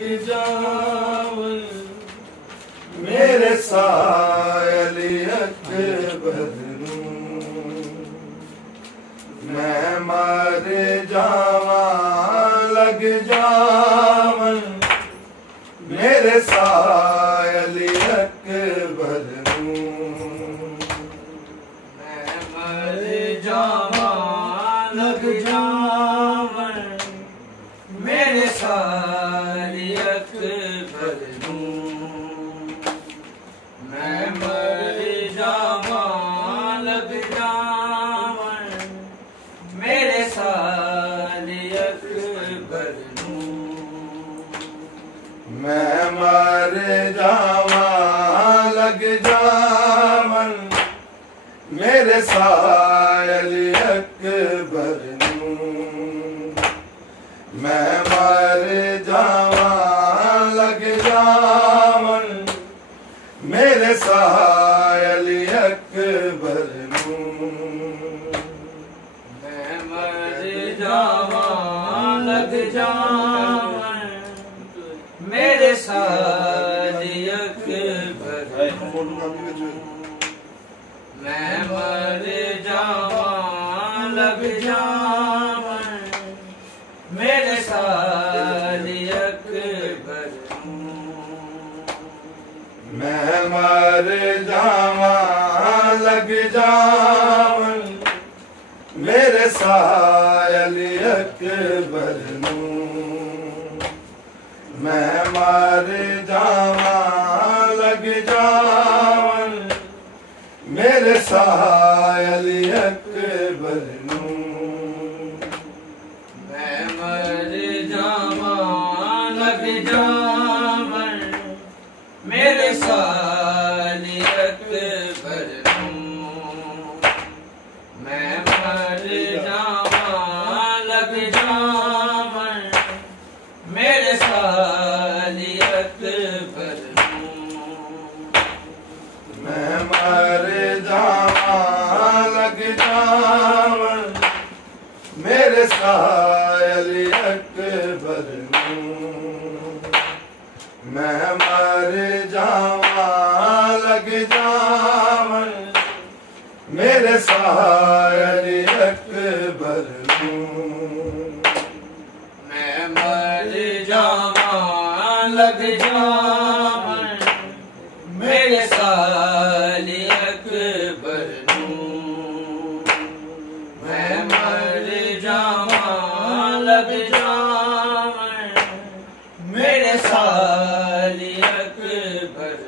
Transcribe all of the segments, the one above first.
जावन मेरे सायली अकबर मैं मर जावा लग जावन मेरे सायली अकबर मैं मर जावा लग जावन मेरे सायली अकबर मैं मर जावा लग जावन मेरे सायली अकबर मैं मर जावा लग जावन मेरे सायली अकबर मैं मर जावा लग जावन मेरे सायली अकबर मैं मर जावा लग जावन मेरे सायली अकबर मैं मर जावा लग जावन मेरे सायली अकबर मैं मर जावा लग जावन मेरे सायली अकबर मैं मर जावा लग जावन मेरे सायली अकबर मैं मर जावा लग जावन मेरे सायली अकबर मैं मर जावा लग जावन मेरे सायली अकबर मैं मर जावा लग जावन मेरे सायली अकबर मैं मर जावा लग जावन मेरे सायली अकबर मैं मर जावा लग जावन मेरे सायली अकबर मैं मर जावा लग जावन मेरे सायली अकबर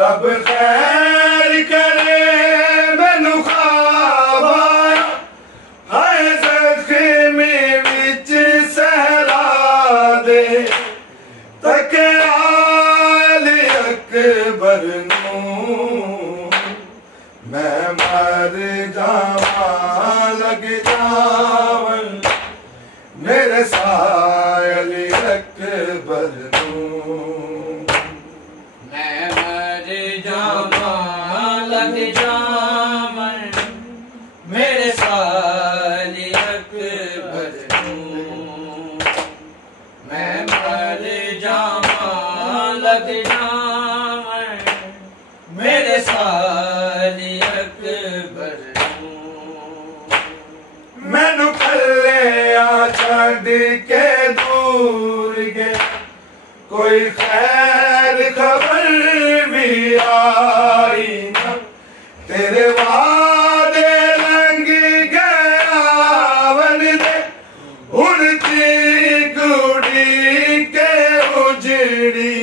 रब खैर करे मैनू ख्वाब आया हाय ज़ख्मी विच सहरा दे तकयाली अकबर मैं मर जावा लग जावन मेरे सायली अकबर मैं मर जावा लग जावन मेरे सायली अकबर मैं मर जावा लग जावन मेरे सायली अकबर मैनू कल्लिया छड्ड के दूर गए कोई खैर खबर भी आई ना तेरे वादे लंघ गया वन दे उड़ती कुड़ी के उजड़ी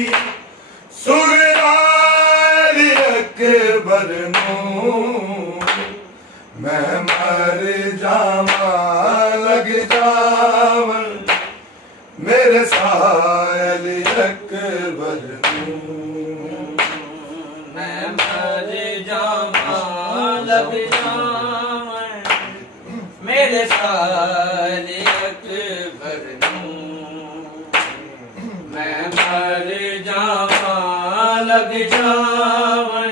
सुगराली अकबर मैं मर जावा लग जावन मेरे सायली अकबर मैं मर जावा लग जावन मेरे सायली अकबर मैं मर जावा लग जावन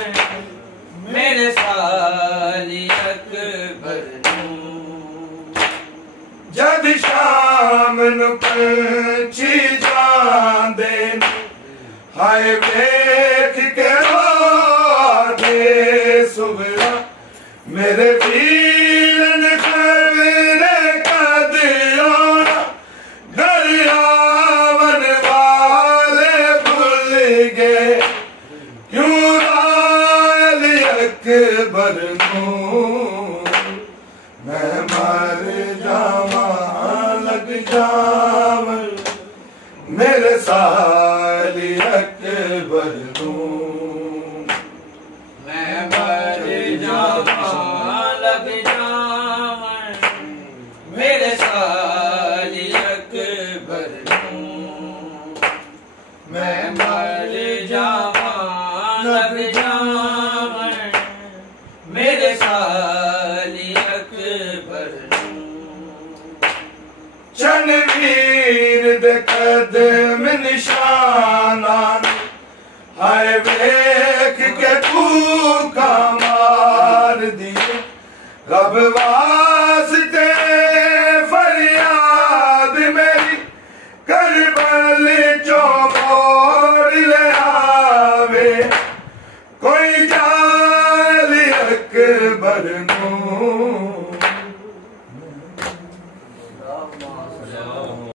मेरे सायली अकबर जद शाम मैनू पंछी जांदे हाय वेख के दे सुबरा मेरे वीरन खबरे कद आना घर आवन वाले भूल गए क्यों लाल अकबर को मैं मर जावा लग जावन मेरे साली अकबर को मैं मर जावा लग जावन मेरे साली अकबर को मैं मर जावा लग जावन मेरे साली अकबर चनवीर दे कदम निशाना हाय वेख के तू का मार दिए रब